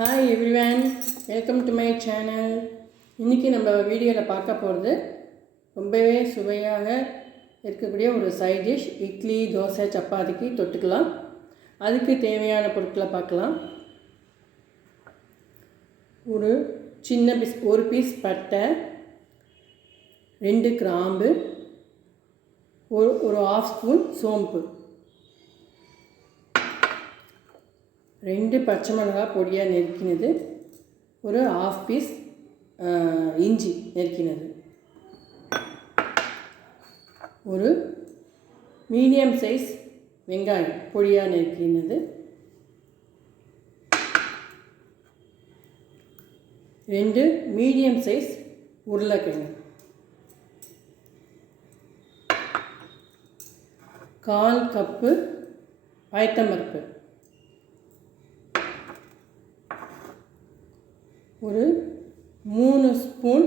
Hi everyone, welcome to my channel. இன்றைக்கி நம்ம வீடியோவில் பார்க்க போகிறது ரொம்பவே சுவையாக இருக்கக்கூடிய ஒரு சைட் டிஷ். இட்லி, தோசை, சப்பாத்திக்கு தொட்டுக்கலாம். அதுக்கு தேவையான பொருட்களை பார்க்கலாம். ஒரு சின்ன ஒரு பீஸ் பட்டை, 2 கிராம்பு, ஒரு ½ ஸ்பூன் சோம்பு, 2 பச்சை மிளகாய் பொடியாக நெருக்கினது, ஒரு ½ பீஸ் இஞ்சி நெருக்கினது, ஒரு மீடியம் சைஸ் வெங்காயம் பொடியாக நெருக்கினது, 2 மீடியம் சைஸ் உருளைக்கிழங்கு, 1/4 கப்பு பயத்தம்பருப்பு, ஒரு 3 ஸ்பூன்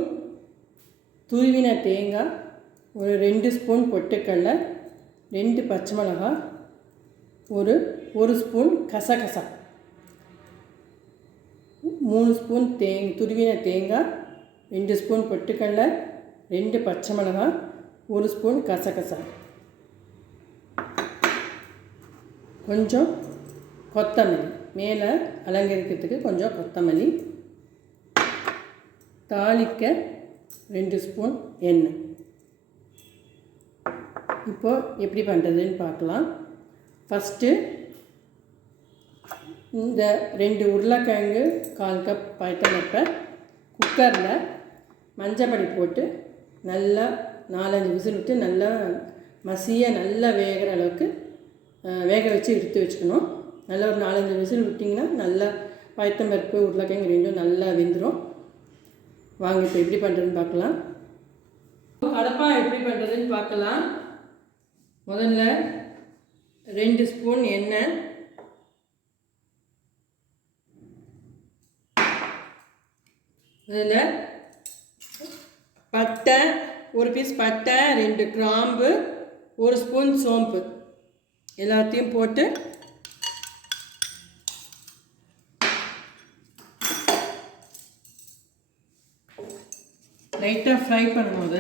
துருவின தேங்காய், ஒரு 2 ஸ்பூன் பொட்டுக்கடலை, 2 பச்சை மிளகாய், ஒரு ஸ்பூன் கசகசா, 3 ஸ்பூன் துருவின தேங்காய், 2 ஸ்பூன் பொட்டுக்கடலை, 2 பச்சை மிளகாய், 1 ஸ்பூன் கசகசா, கொஞ்சம் கொத்தமல்லி, மேலே அலங்கரிக்கிறதுக்கு கொஞ்சம் கொத்தமல்லி, தாளிக்க 2 ஸ்பூன் எண்ணெய். இப்போது எப்படி பண்ணுறதுன்னு பார்க்கலாம். ஃபஸ்ட்டு இந்த 2 உருளைக்கிழங்கு, 1/4 கப் பயத்தம்பருப்பை குக்கரில் மஞ்சப்பொடி போட்டு நல்லா 4-5 விசில் விட்டு நல்லா நல்லா வேகிற அளவுக்கு வேக வச்சு எடுத்து வச்சுக்கணும். நல்லா ஒரு 4-5 விசில் விட்டிங்கன்னா நல்லா பயத்தம்பருப்பு, உருளைக்கிழங்கு ரெண்டும் நல்லா வெந்துடும். வாங்க இப்போ எப்படி பண்ணுறதுன்னு பார்க்கலாம். கடப்பாக எப்படி பண்ணுறதுன்னு பார்க்கலாம். முதல்ல 2 ஸ்பூன் எண்ணெய், அதில் பட்டை, ஒரு பீஸ் பட்டை, 2 கிராம்பு, 1 ஸ்பூன் சோம்பு எல்லாத்தையும் போட்டு லைட்டாக ஃப்ரை பண்ணும்போது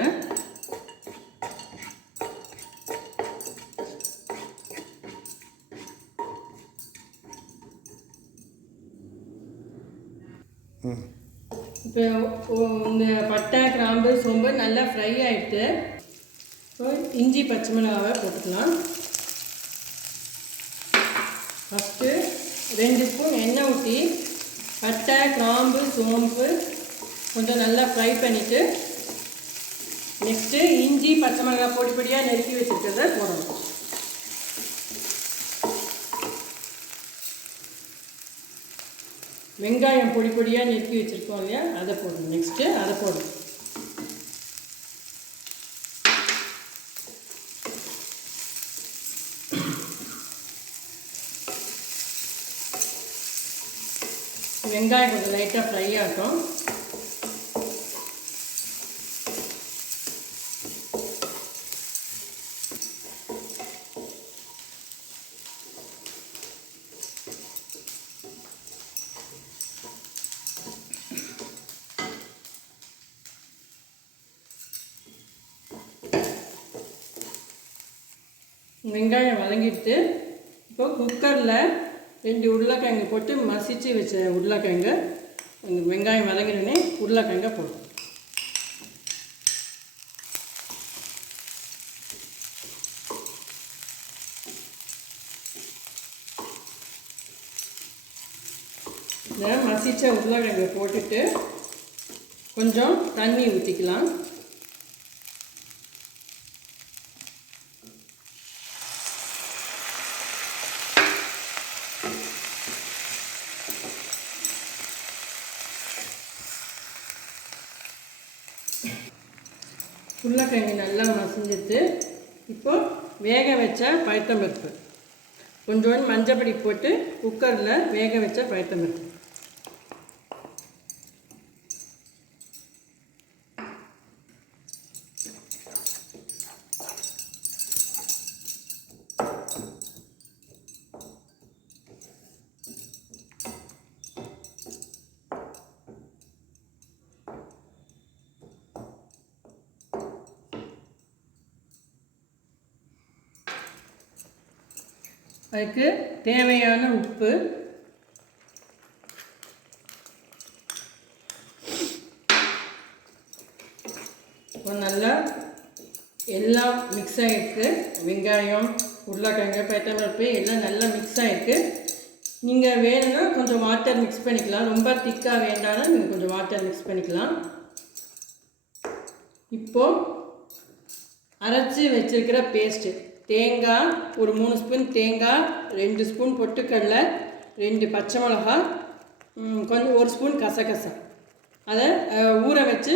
இப்போ இந்த பட்டை, கிராம்பு, சோம்பு நல்லா ஃப்ரை ஆகிட்டு இப்போ இஞ்சி பச்சை மிளகாவை போட்டுக்கலாம். ஃபஸ்ட்டு 2 ஸ்பூன் எண்ணெய் ஊற்றி பட்டை, கிராம்பு, சோம்பு கொஞ்சம் நல்லா ஃப்ரை பண்ணிவிட்டு நெக்ஸ்ட்டு இஞ்சி பச்சை மிளகாய் பொடி பொடியாக நெருக்கி வச்சுருக்கிறத போடணும். வெங்காயம் பொடி பொடியாக நெருக்கி வச்சுருக்கோம் இல்லையா, அதை போடணும். நெக்ஸ்ட்டு அதை போடணும். வெங்காயம் கொஞ்சம் லைட்டாக ஃப்ரை ஆகட்டும். வெங்காயம் வதங்கிட்டு இப்போ குக்கரில் 2 உருளைக்கிழங்கு போட்டு மசிச்சு வச்ச உருளைக்கிழங்கு, வெங்காயம் வதங்கினோடனே உருளைக்கிழங்கை போடும். இந்த மசிச்ச உருளைக்கிழங்கை போட்டுட்டு கொஞ்சம் தண்ணி ஊற்றிக்கலாம். உருளைக்கிழங்கு நல்லா மசிஞ்சிட்டு இப்போது வேக வச்ச பயத்தம்பருப்பு, கொஞ்சோண்டு மஞ்சப்பொடி போட்டு குக்கரில் வேக வச்ச பயத்தம்பருப்பு, அதுக்கு தேவையான உப்பு, நல்லா எல்லாம் மிக்ஸ் ஆகிருக்கு. வெங்காயம், உருளைக்கிழங்கு, பைத்தம்பருப்பு எல்லாம் நல்லா மிக்ஸ் ஆகிருக்கு. நீங்கள் வேணும்னா கொஞ்சம் வாட்டர் மிக்ஸ் பண்ணிக்கலாம். ரொம்ப திக்காக வேண்டாம்னா நீங்கள் கொஞ்சம் வாட்டர் மிக்ஸ் பண்ணிக்கலாம். இப்போது அரைச்சி வச்சுருக்கிற பேஸ்ட்டு, தேங்காய் ஒரு 3 ஸ்பூன் தேங்காய், 2 ஸ்பூன் பொட்டுக்கடலை, 2 பச்சை மிளகா, கொஞ்சம் 1 ஸ்பூன் கசகசா, அதை ஊற வச்சு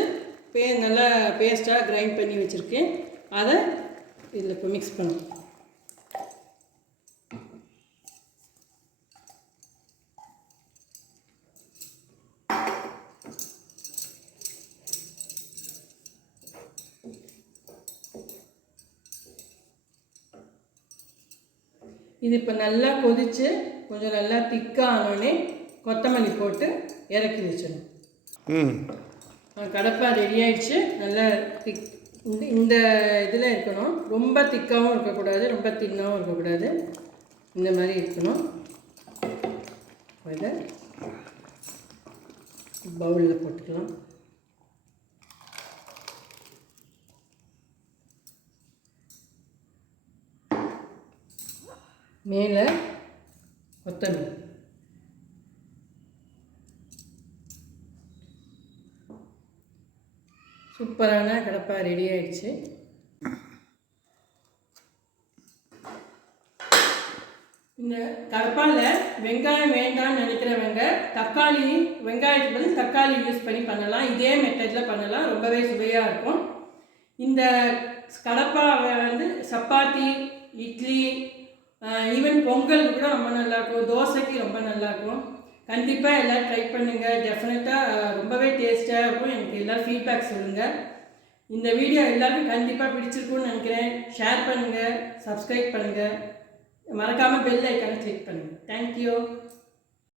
நல்லா பேஸ்ட்டாக கிரைண்ட் பண்ணி வச்சுருக்கேன். அதை இதில் இப்போ மிக்ஸ் பண்ணுவோம். இது இப்போ நல்லா கொதித்து கொஞ்சம் நல்லா திக்காக ஆனோடனே கொத்தமல்லி போட்டு இறக்கி வச்சிடணும். கடப்பா ரெடி ஆகிடுச்சு. நல்லா திக் இந்த இதில் இருக்கணும். ரொம்ப திக்காகவும் இருக்கக்கூடாது, ரொம்ப தின்னாகவும் இருக்கக்கூடாது. இந்த மாதிரி இருக்கணும். இதை பவுலில் போட்டுக்கலாம். மேலே கொத்தமல்லி. சூப்பரான கடப்பா ரெடி ஆகிடுச்சு. இந்த கடப்பாவில் வெங்காயம் வேண்டாம்னு நினைக்கிறவங்க வெங்காயத்துக்கு பதில் தக்காளி யூஸ் பண்ணி பண்ணலாம். இதே மெத்தடில் பண்ணலாம், ரொம்பவே சுவையாக இருக்கும். இந்த கடப்பாவை சப்பாத்தி, இட்லி, ஈவன் பொங்கலுக்கு கூட ரொம்ப நல்லாயிருக்கும், தோசைக்கு ரொம்ப நல்லாயிருக்கும். கண்டிப்பாக எல்லோரும் ட்ரை பண்ணுங்கள். டெஃபினட்டாக ரொம்பவே டேஸ்ட்டாக இருக்கும். எனக்கு எல்லோரும் ஃபீட்பேக் சொல்லுங்கள். இந்த வீடியோ எல்லாருக்கும் கண்டிப்பாக பிடிச்சிருக்குன்னு நினைக்கிறேன். ஷேர் பண்ணுங்கள், சப்ஸ்கிரைப் பண்ணுங்கள், மறக்காமல் பெல் ஐக்கானை கிளிக் பண்ணுங்கள். தேங்க்யூ.